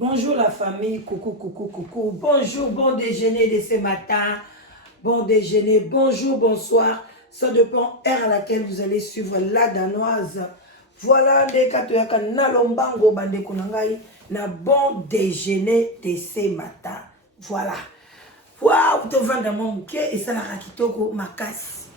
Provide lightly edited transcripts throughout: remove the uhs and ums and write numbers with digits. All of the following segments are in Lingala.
Bonjour la famille, coucou, coucou, coucou. Bonjour, bon déjeuner de ce matin. Bon déjeuner, bonjour, bonsoir. Ça dépend heure à laquelle vous allez suivre la danoise. Voilà, des katoyaka na lombango bande kunangai na bon déjeuner de ce matin. Voilà. Waouh, te vendre mon bouquet et ça la rakitoko makasi.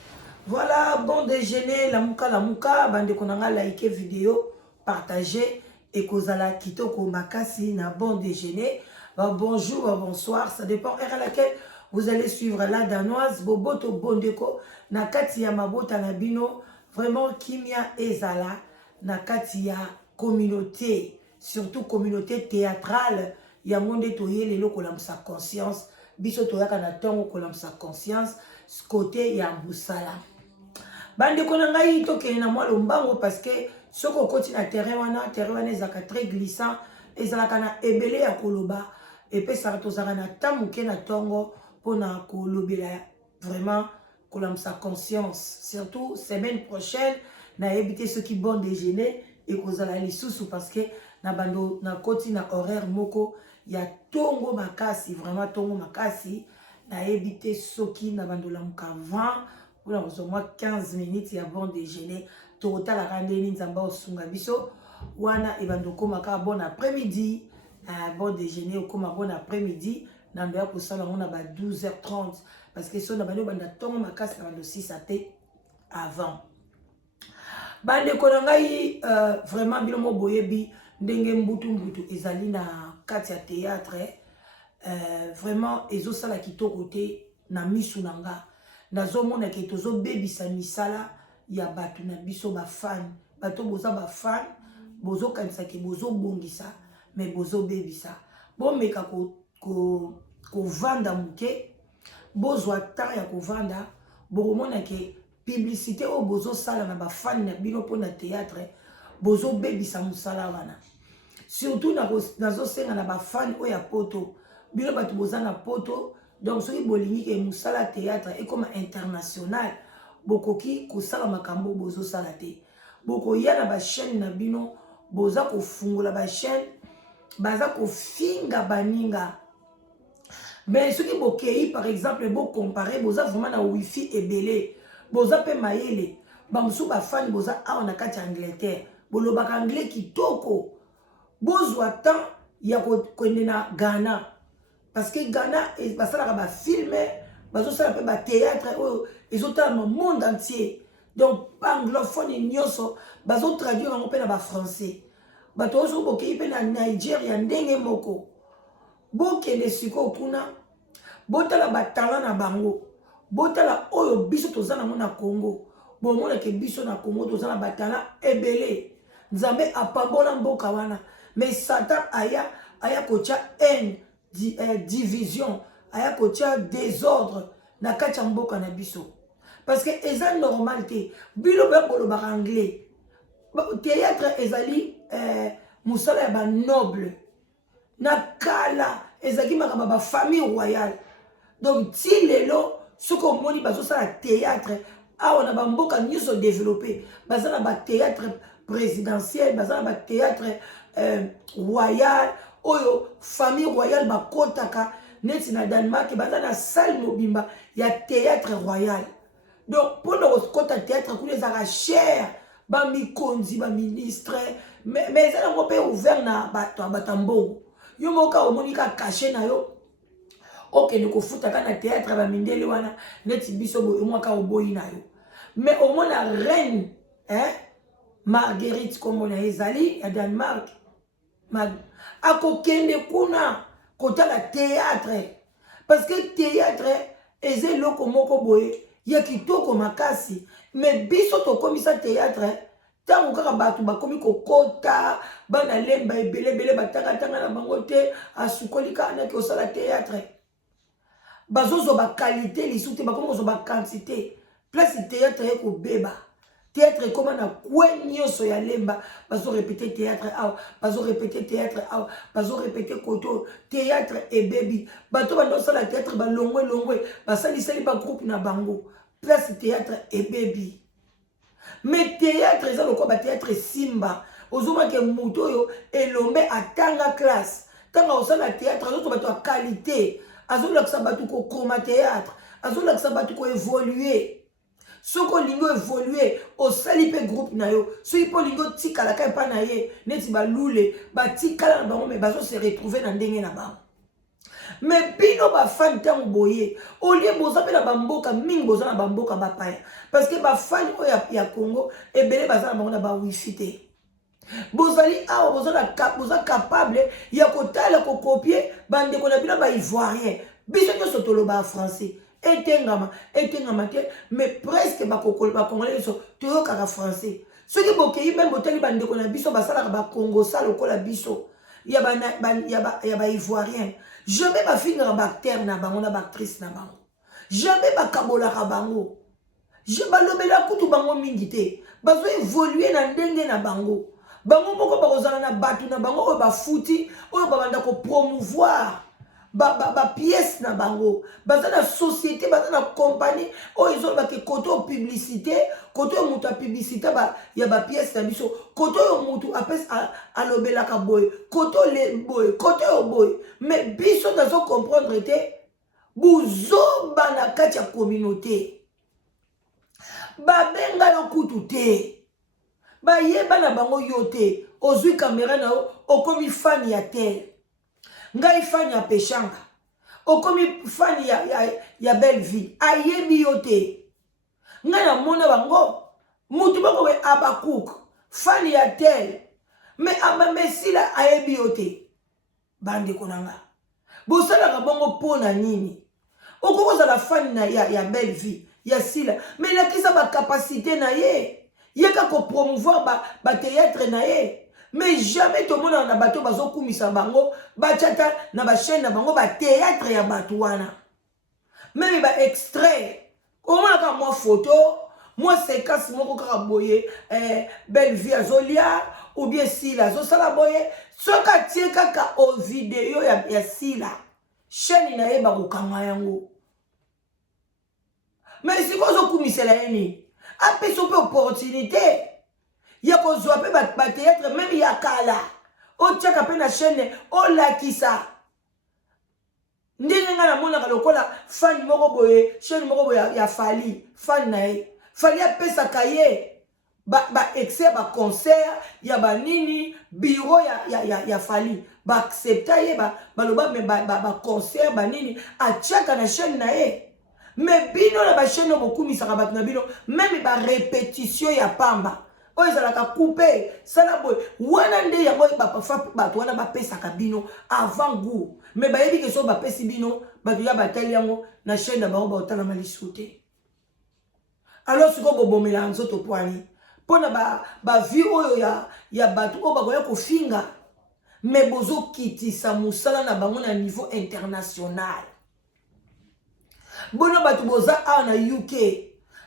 Voilà, bon déjeuner, la muka, bande kunanga like vidéo, partager. Et kozala kitoko makasi na bon déjeuner. Bonjour, bonsoir, ça dépend heure à laquelle vous allez suivre la danoise. Boboto bondeko na kati ya mabota na bino. Vraiment kimia ezala na kati ya communauté, surtout communauté théâtrale. Ya monde toye lelo kolamsa conscience. Biso toyaka na tongo kolamsa conscience. Côté ya mbusala. Bande konangai toke na mwa lombango parce que soko koti na terrain wana ezaka très glissant, ezalaka na ebele ya koloba epesaka tozaka na tamuke na tongo pona kolobela vraiment kolamsa conscience. Surtout semaine prochaine na éviter ceux qui bon déjeuner et kozala lisusu parce que na bando na koti na horaire moko ya tongo makasi, vraiment tongo makasi na éviter ceux qui na bando la mukava. Pour au moins 15 minutes, il y a bon déjeuner. Total la randonnée, nzamba osunga biso. Wana ebandoko maka bon après-midi. Bon déjeuner ou comme bon après-midi. Nambia pour ça, on a 12h30. Parce que si on a bando banda tongo makasi na bando 6 avant. Bande konangai vraiment bilomo boyebi ndenge mbutu ezali na kati ya théâtre. Vraiment ezo sala kitoko te na misu nanga. Nazomona ke tozo bebisa misala ya batu na biso ba fan. Bato boza ba fan, bozo kanisa ke bozo bongisa, mais bozo bebisa. Bon meka ko vanda muke, bozo ata ya ko vanda, bomona ke publicité o bozo sala na ba fan na bino po na théâtre, bozo bebisa musala wana. Surtout nazo senga na ba fan o ya poto, bino batu boza na poto. Donc, ce qui est bolini et musala théâtre et comme international, beaucoup qui kusala makambo bozo salate. Beaucoup y a na ba chaîne na bino, boza ko fungula ba chaîne, baza ko finga baninga. Mais ce qui bokei par exemple, bo comparer boza vraiment na wifi et belé, boza pe mayele, bamsu ba fan boza a na kati Angleterre, bolo ba anglais kitoko, bozo atan ya ko na Ghana. Parce que Ghana, ils filme, ils théâtre, ils ont dans le monde entier. Donc, anglophone et nyoso, ils ont traduit en français. Ils ont traduit en Nigeria, ndenge moko. Boke ne siko kuna, botala batala na bango, botala oyo biso tozana na Congo. Bon, mona ke biso na Congo tozana batala ebele. Nzambe apambola mboka wana. Mais Satan aya kocha haine. Division, aya kocha désordre na kacha mboka na biso. Parce que eza normalité. Bilo bolo ba anglais. Théâtre ezali musala ba noble. Na kala ezaki makaba ba famille royale. Donc ti lelo soko moni bazo sala théâtre awa na ba mboka nyuso développé. Bazana ba théâtre présidentiel, bazana ba théâtre royal. Oyo famille royale bakotaka neti na Danemark baza na salle mobimba ya théâtre royal. Donc pour le kota théâtre kuna ezaka cher ba mikonzi ba ministre mais ezala ngo pe ouvert na bato batambo. Yo moka omonika caché na yo. OK ne ko futaka na théâtre ba mindele wana neti biso bo mwaka oboyi na yo. Mais au moins la reine Marguerite comme na ezali ya Danemark. Ako kende kuna kota la théâtre parce que théâtre eze loko moko boye ya kitoko makasi mais biso to komisa théâtre tango kaka batu bakomi kokota bana lemba ebele batanga na bango te asukolika na ki osala théâtre bazozo ba qualité lisuti bakomi kozo ba quantité place théâtre eko beba. Théâtre comme na kwenyo so ya lemba bazo répéter théâtre bazo répéter théâtre bazo répéter koto théâtre et baby bato bando sala théâtre ba longwe basali ba groupe na bango place théâtre et baby mais théâtre eza lokwa ba théâtre simba ozoma ke muto yo elombe atanga classe tanga osala théâtre azo bato ya qualité azolakisa bato kokoma théâtre azolakisa bato koévolue soko lingo évoluer osali pe groupe na yo soki po lingo tikala ka epa na ye neti balule batikala na bango me bazo se retrouver na ndenge na bango mais bino bafani ntango boye olie boza mpe na bamboka mingi boza na bamboka bapaya parce que bafani oyo ya Congo ebele baza na bango na bawifi te bozali awa boza capable ya kotala kokopie bandeko na bino baivoirien biso nyonso toloba français etengama te mais presque bakongolais nyonso toyokaka français soki bokei mpe botali bandeko na biso basalaka bakongosa lokola biso ya baivoirien jamais bafingaka baacteur na bango na baactrice na bango jamais bakabolaka bango balobela kutu bango mingi te bazo évolue na ndenge na bango bango moko bakozala na bato na bango oyo bafuti oyo babanda kopromouvoir pièce na bango baza na société baza na compagnie oyo ezolobaki kote oyo publicité kote oyo moto ya publicité ya bapièce na biso kote oyo moto alobelaka boye kote oyo boye kote oyo boye mais biso nazokomprendre te buzoba na kati ya communauté babenga yo kutu te bayeba na bango yo te ozwi kamera na yo okomi fani ya terre ngai fani ya peshanga okomi fani ya belle vie ayebi yo te ngai namona bango mutu moko we Abakuk fani ya terre mais abamesila ayebi yo te bandeko na nga bosalaka bongo mpo na nini okokozala fani ya belle vie ya sila mais lakisa bakapasité na ye yeka kopromouvoir bathéâtre na ye mais jamais tomona na bato bazokumisa bango bachata na bachaîne na bango bathéâtre ya bato wana même baextrait omonaka mwa photo mwa séquence moko kaka boye belle vie azolia ou bien sila azosala boye soki atie kaka o video ya sila chaîne na ye bakokanga yango mais sikoyo ozokumisela ye nini apesa mpe opportunité ya kozwa mpe bathéâtre meme ya kala otiaka mpe na chaîne olakisa ndenge nga namonaka lokola fani moko boye chaîne moko boye ya fali fani na ye fali apesaka ye baexce baconcert ya banini biro ya fali baaccepta ye baloba me baconcert banini atiaka na chaîne na ye mais bino na bachaîne oyo bokumisaka bato na bino meme barépétition ya pamba oyo ezalaka coupe sala boye wana nde yango bato wana bapesaka bino avant goût mais bayebi ke so bapesi bino bato ya batali yango na chaîne na bango baotalama lisu te alors sikoyo bobomela nzoto pwani mpona bavie oyo ya bato oyo bakoya kofinga mais bozokitisa mosala na bango na niveau international bono bato boza awa na UK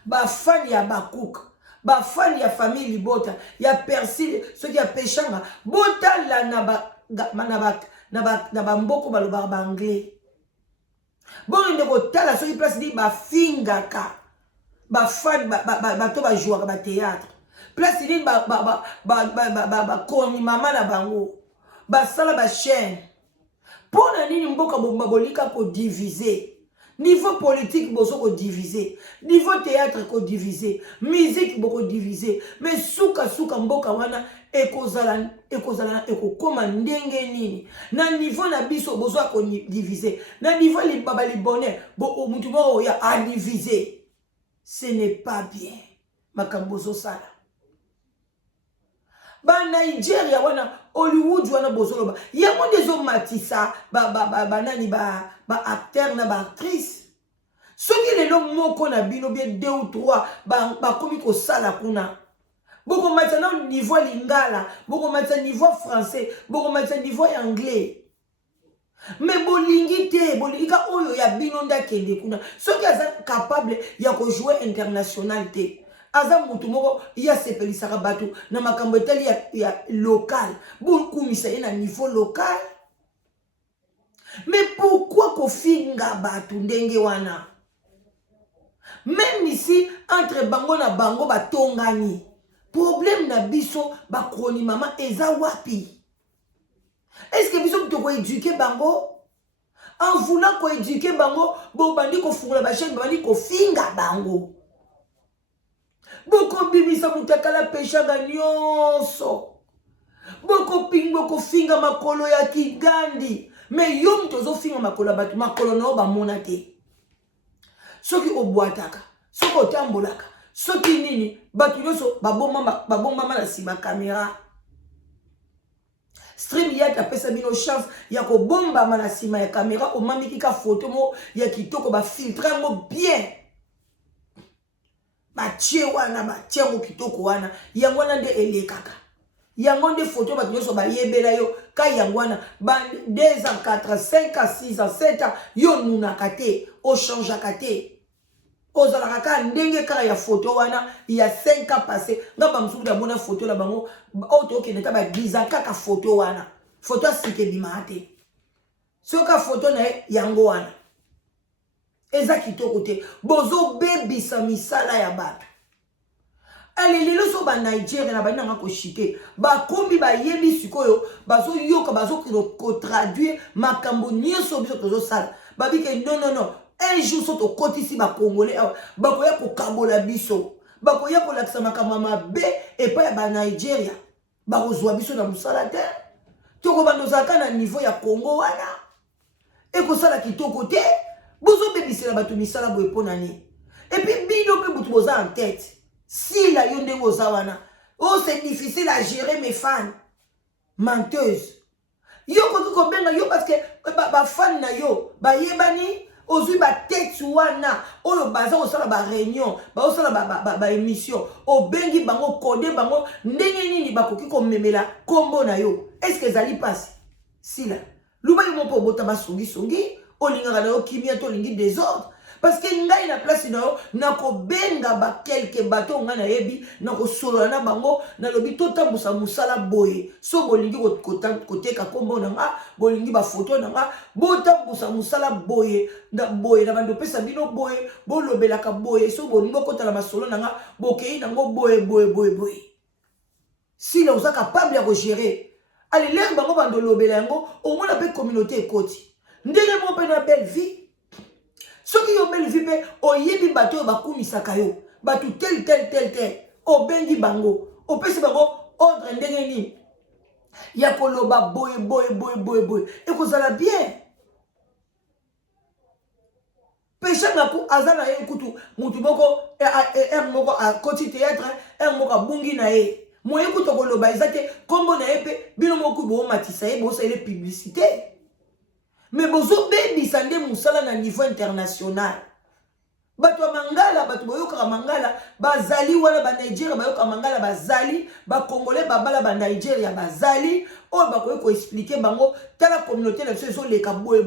bafani ya Bakuk bafani ya famille Libota ya Persil soki ya peshanga botala na bamboko balobaka baanglais bonde kotala soki place di bafingaka bafani bato bajouaka bathéâtre place nini bakoni mama na bango basala bachaîne mpo na nini mboka bolika kodivise niveau politique bozo ko diviser niveau théâtre ko diviser musique boko diviser mais suka mboka wana ekokoma ndenge nini na niveau na biso bozo ko diviser na niveau libaba libonais bo mutu moko ya a diviser ce n'est pas bien makambo zo sala Nigeria wana Hollywood wana bozoloba yango ndezo matisa nani acteur na actrice soki lelo moko na bino bien 2 ou 3 bakomi kosala kuna boko matisa na niveau lingala boko matisa niveau français boko matisa niveau anglais mais bolingi te bolingika oyo ya bino ndakende kuna soki aza capable ya ko jouer international te aza mutu moko ya sepelisaka bato na makambo etali ya local bokumisa ye na niveau local mais pourquoi kofinga bato ndenge wana même ici entre bango na bango batongani problème na biso bakroni mama eza wapi Est-ce que biso to ko éduquer bango? En voulant ko éduquer bango, bo bandi ko fungula ba chaîne bandi ko finga bango. Boko bimisa mutakala peshanga nyonso. Boko pingo ko finga makolo ya kigandi. Mais yom tozo finga makolo batu makolo no ba monate. Soki oboataka, soki otambolaka, soki nini, batu nyonso babomba na sima caméra. Stream yata pesa bino chance ya ko bomba na sima ya caméra o mamiki ka photo mo ya kitoko ba filtre mo bien. Ba tie wana ba tie mo kitoko wana yango wana nde elekaka. Yango nde photo batu nyonso ba yebela yo ka yango wana ba 2 ans 4 ans 5 ans 6 ans 7 ans yo nunaka te o changeaka te. Ozalaka ka ndenge kaka ya photo wana ya 5 ans passé nga ba msuku da bona photo la bango auto ke neta ba giza kaka photo wana photo sike bimate soka photo na yango wana eza kitoko te bozo bebisa misala ya bato alelelo so ba Nigeria na bana nga ko shite ba kombi ba yebi sikoyo bazo yoka bazo ko traduire makambo nyonso biso tozo sala babi ke non un jour soto koti si ba congolais bakoya ko kabola biso bakoya ko lakisa makambo mabe epa ya ba Nigeria bakozwa biso na musala te toko bandozaka na niveau ya Congo wana ekosala kitoko te bozo bebisela bato misala boye pona ni et puis bino pe butu boza en tête si la yo ndenge oza wana oh c'est difficile à gérer mes fans menteuse yo koki kobenga yo parce que ba fan na yo ba yebani ozui ba tête wana oyo baza osala ba réunion ba osala ba émission obengi bango code bango ndenge nini bakoki komemela kombo na yo est-ce que ezali passe si la luba yo mo po bota ba songi olingaka na yo kimia to lingi désordre parce que ngai na place na yo nako benga ba quelque bato nga na yebi nako solo na bango na lobi totambusa musala boye so bolingi koteka kombo na nga bolingi ba photo na nga botambusa musala boye na bando pesa bino boye bolobelaka boye so bolingo kotala masolo na nga bokei nango boye si la oza capable ya gérer allez l'air bango bando lobela yango au moins la pe communauté ekoti ndenge mo pe na belle vie soki yo belle vie pe oyebi bato bakumisaka yo bato tel obengi bango opesi bango ordre ndenge nini ya koloba boye ekozala bien péché ngaku azana ye kutu mutu moko moko a koti théâtre moko abungi na ye moye kutu koloba ezake kombo na ye pe bino moko bo matisa ye bo sa ile publicité. Mais bozo bebisa nde musala na niveau international. Bato mangala, bato boyoka mangala, bazali wana ba Nigeria bayoka mangala bazali, ba Congolais babala ba Nigeria bazali, o bakoye ko expliquer bango tala communauté na biso leka boye,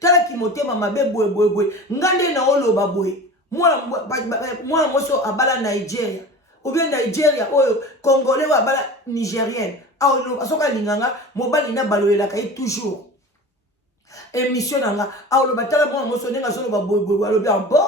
tala kimotema mabe boye. Ngande na oloba boye. Moi moso abala Nigeria. Ou bien Nigeria oyo Congolais wa abala Nigérienne. Asoka linganga mobali na baloyela kai toujours. Émission nanga alo batala mo moso nenga solo ba boy alo bien bon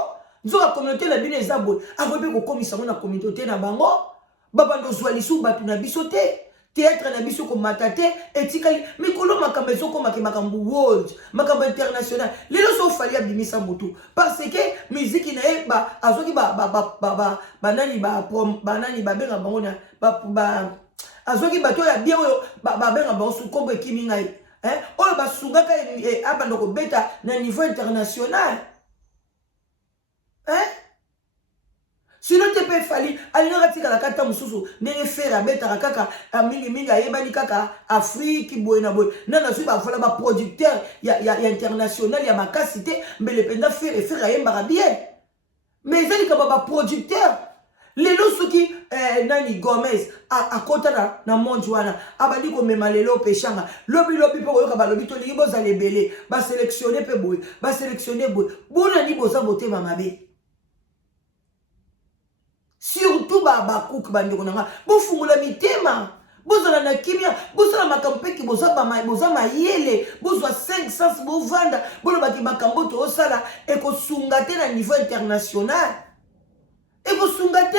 nzoka communauté la bino eza boy akobe ko komisa na communauté na bango babando zwalisu batu na bisote théâtre na biso ko matate etikali mikolo makambo ezoko makambo world makambo international lelo so fali abimisa mutu parce que musique na e ba azoki banani benga bango na azoki bato ya bien oyo benga bango su kombo ekimi ngai oyo basungaka abanda kobeta na niveau international sinon te pe fali alingaka tikala kata mususu ndenge fere abetaka kaka mingi ayebani kaka Afrique boye na boye nana sui bavala ba producteur ya international ya makasi te mbele penda fere ayembaka bien mais ezali kaba ba producteur lelo soki nani Gomez akota na monde wana abandi ko mema lelo peshanga lobi po yoka balobi to lingi boza lebele ba sélectionner pe boy ba sélectionner boy bona ni boza motema mabe surtout ba cook bandeko nanga bo fungula mitema bozala na kimia bozala makampeki boza mayele bozwa 5 sens bo vanda bolo baki makambo to osala ekosunga te na niveau international. Et vous sungate,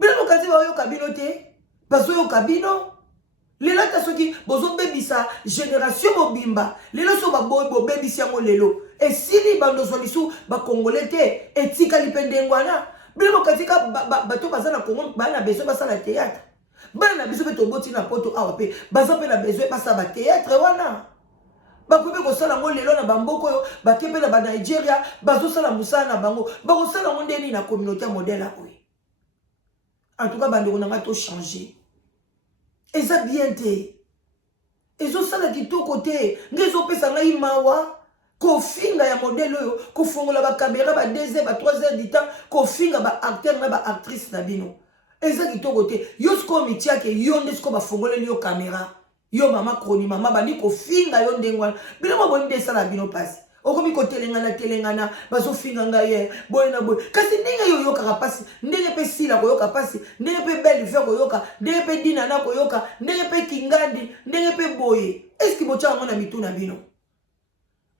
bien le cas où vous kabino te, parce que vous kabino, Lelo ta soki bozo bebisa génération mobimba. Lelo so ba boy bo bebisi yango lelo. Et si li bando zolisu ba congolais te etika lipendengwana. Bilo katika bato bazana Congo ba na besoin ba sala théâtre. Ba na besoin to boti na poto awa pe. Baza pe na besoin ba sa ba théâtre wana. Ba kobe ko sala ngo lelo na bamboko yo ba kepe na ba Nigeria bazo sala musala na bango. Ba ko sala ngo ndeni na communauté modèle akoy. En tout cas bando ko na to changer. Et ça bien te. Et ça la dit tout côté. Ngezo pesa ngai mawa. Ko finga ya modèle yo. Ko fongola ba caméra ba 2 heures ba 3 heures du temps. Ko finga ba acteur na ba actrice na bino. Et ça dit tout côté. Yo sko mitia ke yo ndesko ba fongola yo caméra. Yo mama kroni mama bandi ko finga yo ndengwa. Bino mo bonde ça la bino passe. Okomi ko telengana bazo finga ngaye boy na boy kasi ndenge yo yoka kapasi ndenge pe sila ko yoka pasi ndenge pe belle fe ko yoka ndenge pe dina na ko yoka ndenge pe kingandi ndenge pe boye est-ce que bocha ngona mituna bino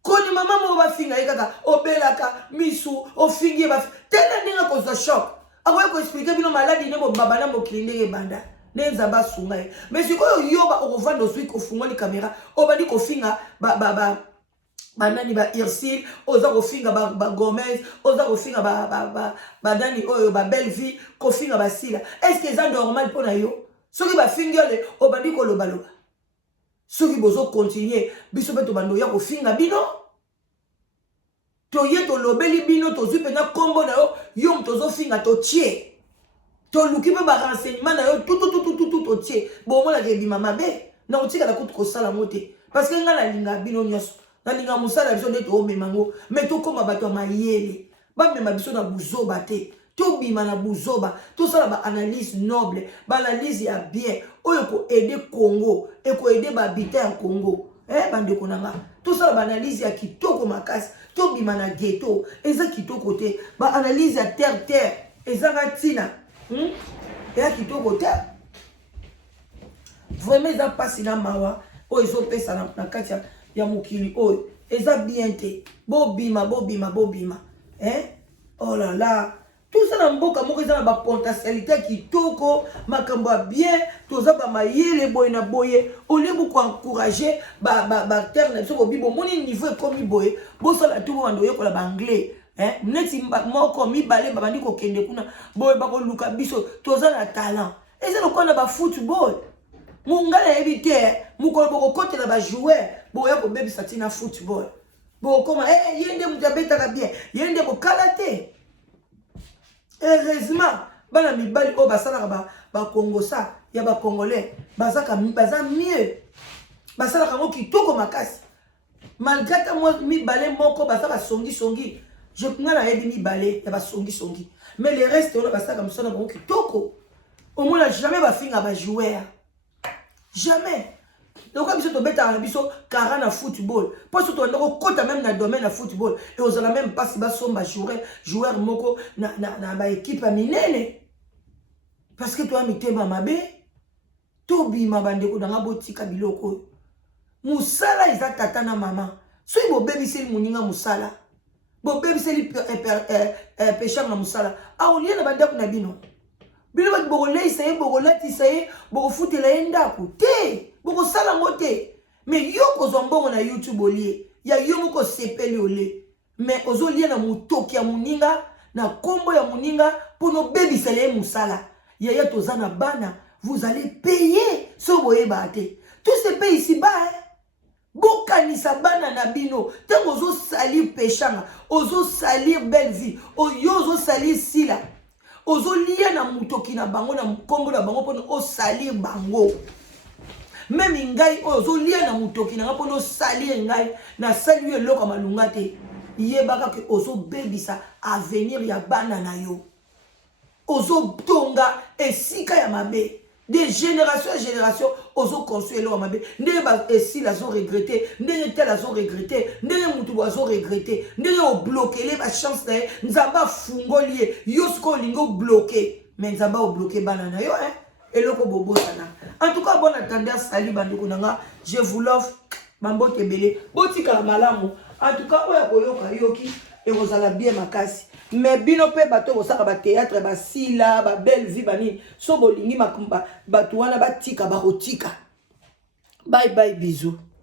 koni mama mo ba finga yaka obelaka misu ofingi ba tena ndenge ko za shock akoye ko expliquer bino maladi ne mo baba na mo klinde banda neza ba sunga mais sikoyo yoba okovanda oswi ko fungoli kamera obandi ko finga ba banani ba Irsil oza kofinga ba Gomez oza kofinga ba dani oyo ba belle vie kofinga ba sila est-ce que ça normal pour na yo soki ba fingele obandi ko loba soki bozo continuer biso beto bando ya kofinga bino to ye to lobeli bino to zupe na kombo na yo tozo finga to tie to luki pe ba renseignement na yo tout to tie bon mona ke bi mama be na otika la kutu ko sala mote parce que ngala linga bino nyoso nalinga musala biso ndeto omemango mais tokoma bato mayele bamema biso na buzoba te tobima na buzoba tosala ba analyse noble ba analyse ya bien oyo ko aider Congo et ko aider ba habitat ya Congo bandeko nanga tosala ba analyse ya kitoko makasi tobima na ghetto eza kitoko te ba analyse ya terre eza tina ya kitoko te vraiment eza pasi na mawa oyo ezopesa na kati ya mukili oyo eza bien te bobima oh là là tout ça na mboka moko eza na ba potentialité kitoko makambo bien toza ba mayele boye na boye olebu ko encourager ba terre na biso bibo moni niveau comme boye bo sala tout bando yokola ba anglais neti moko mibale babandi ko kende kuna boye bako luka biso toza na talent eza lokona ba football mungala ebite mukolo boko kotela ba joueur boya ko bebisa tina football bokoma yende mutabeta bien yende bokala te heureusement bana mibali o basala ba Congo sa ya ba congolais baza mieux basala kango kitoko makasi malgré ta moi mibale moko basala songi je ngala yebi mibale ya ba songi mais les restes on basala comme ça na bango kitoko au moins jamais ba finga ba joueur jamais. Donc comme si tu bêta na biso kara na football parce que tu ndako kota même na domaine na football et aux la même pas si ba somba joueur moko na ba équipe minene parce que toi mitema mabe to bima bandeko na botika biloko musala iza tata na mama so bo baby sel muninga musala bo baby sel pécha na musala a olie na bandako na bino bino ba bogolei saye bogolati saye bogofutela endako te boko sala mote mais yo ko zombongo na YouTube olie ya yo moko sepeli ole mais ozo lie na mutoki ya muninga na kombo ya muninga pono baby sele musala ya tozana bana vous allez payer so boye bate tout se paye ici bas bokanisa bana na bino tango ozo salir péchanga ozo salir belle vie ozo salir sila ozo lia na mutoki na bango na kombo na bango pono o salir bango même ngai ozo lia na mutoki na pono salir ngai na saluer eloko malunga te yebaka ke ozo bebisa avenir ya bana na yo ozo tonga esika ya mabe de génération en génération ozo construire eloko mabe ndenge ba esila azo regretter ndenge tel azo regretter ndenge mutu azo regretter ndenge o bloquer les ba chance na nzamba fungoli yo sko lingo bloquer mais nzamba o bloquer bana na yo eloko bobo sana. En tout cas, bonne tendance sali bandeko nanga, je vous love mambo tebele botika malamu. En tout cas oya koyoka yoki et vous allez bien makasi mais bino pe bato osaka ba théâtre ba sila ba belle vie bani so bolingi makumba bato wana batika ba rotika Bye bye, bisous.